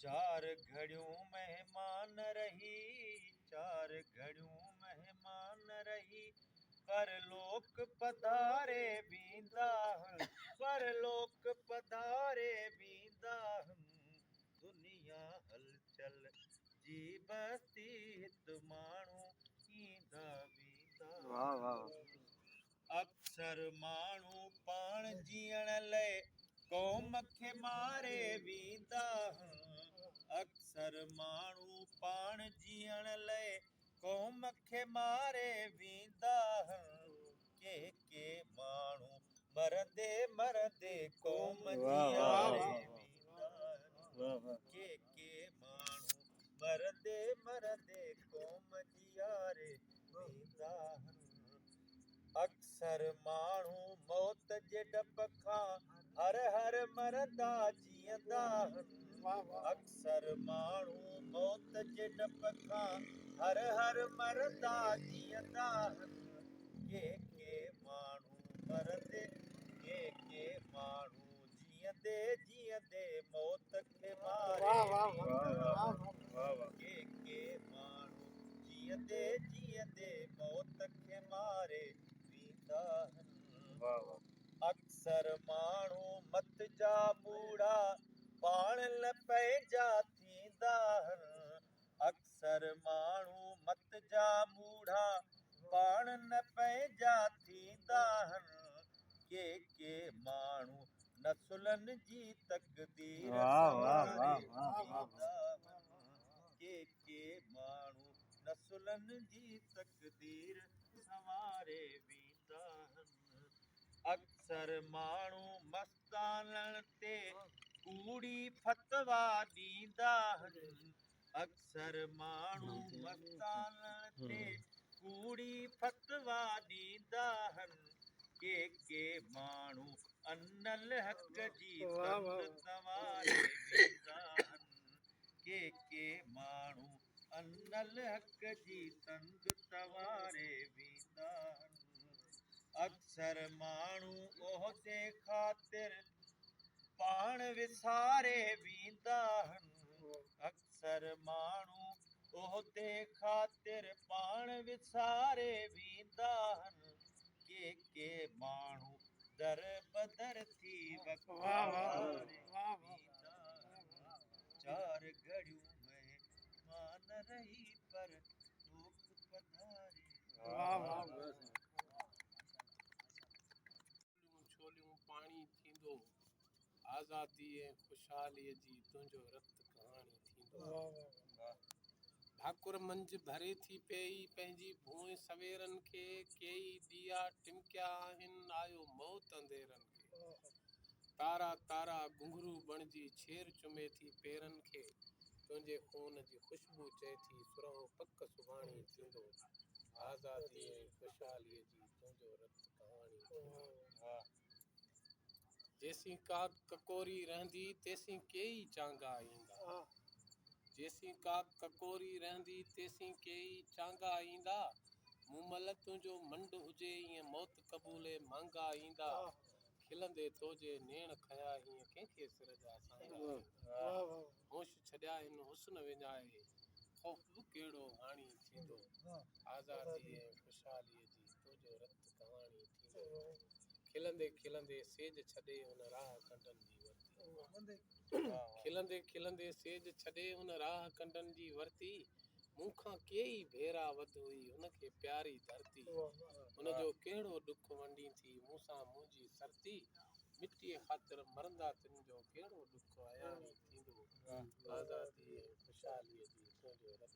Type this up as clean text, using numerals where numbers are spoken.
चार घड़ियों मेहमान रही, चार घड़ियों मेहमान रही, परलोक पधारे बींदा हन, परलोक पधारे बींदा हन, दुनिया हलचल जी बस्ती हित माण्हू ईंदा बींदा। वाह वाह। अक्सर माण्हू पाण जीअण लाइ क़ौम खे मारे वेंदा आहिनि, अक्सर माण्हू पाण जीअण लाइ क़ौम खे मारे वेंदा आहिनि, के माण्हू मरंदे मरंदे क़ौम जीआरे वेंदा आहिनि, के माण्हू मरंदे मरंदे क़ौम जीआरे वेंदा आहिनि। अक्सर माण्हू मौत जे डप खां हर हर मरंदा जीअंदा आहिनि, अक्सर माण्हू मौत जे डप खां हर हर मरंदा जीअंदा आहिनि, के माण्हू मरंदे के माण्हू जीअंदे जीअंदे मौत खे मारे के माण्हू जीअंदे जीअंदे मौत खे मारे वेंदा आहिनि। अक्सर माण्हू मत जा मूड़ा पाण ल पंहिंजा थींदा आहिनि, अक्सर माण्हू मत जा मूड़ा पाण न पंहिंजा थींदा आहिनि, के माण्हू नसुलनि जी तकदीर संवारे वेंदा आहिनि, के माण्हू नसुलनि जी तकदीर संवारे वेंदा आहिनि। अक्सर माण्हू मस्ताननि ते कूड़ी फतवा ॾींदा आहिनि, अक्सर माण्हू मस्ताननि ते कूड़ी फतवा ॾींदा आहिनि, के माण्हू अनल हक़ जी तंग संवारे वेंदा आहिनि, के माण्हू अनल हक़ जी तंग संवारे वेंदा आहिनि। अक्सर माण्हू उहिदे ख़ातिर पाण विसारे वेंदा आहिनि, अक्सर माण्हू उहिदे ख़ातिर पाण विसारे वेंदा आहिनि, के माण्हू दर बदर थी वक़्तु चार घड़ियूं मेहमान रही पर लोक पधारे। छोलियूं पाणी थींदो, आज़ादी ऐं ख़ुशहालीअ जी तुंहिंजो रत कहाणी थींदो। भाकुर मंझि भरे थी पेई पंहिंजी भूए सवेरनि खे, केई ॾीआ टिमकिया आहिनि आयो मौत अंधेरनि खे, तारा तारा घुंघरू बणिजी छेर चुमे थी पेरनि खे, तुंहिंजे खून जी ख़ुशबू चए थी सुरहो पक सुभाणे थींदो, आज़ादी ऐं ख़ुशहालीअ जी तुंहिंजो रत कहाणी थींदो। जेसीं का ककोरी रहंदी तेसीं केई चांगा ईंदा, जेसीं का ककोरी रहंदी तेसीं केई चांगा ईंदा, मूमल तुंहिंजो मंड हुजे ईअं मौत क़बूले मांगा ईंदा, खिलंदे तोजे नेण खया हीअं कंहिंखे सिर जा सांगा ईंदा, होश छॾिया हिन हुस्न विञाए ख़ौफ़ बि कहिड़ो हाणी थींदो, आज़ादी ऐं ख़ुशहालीअ जी तुंहिंजो रत कहाणी थींदो। खिलंदे खिलंदे सेज छॾे हुन राह कंडनि जी वरती, खिलंदे खिलंदे सेज छॾे हुन राह कंडनि जी वरती, मूंखां केई भेरा वधि हुई हुनखे प्यारी धरती, हुनजो कहिड़ो ॾुख वंडी थी मूंसां मुंहिंजी सरती, मिटीअ ख़ातिर मरंदा तिन जो कहिड़ो ॾुख अयाणी थींदो, आज़ादी ऐं ख़ुशहालीअ जी तुंहिंजो रत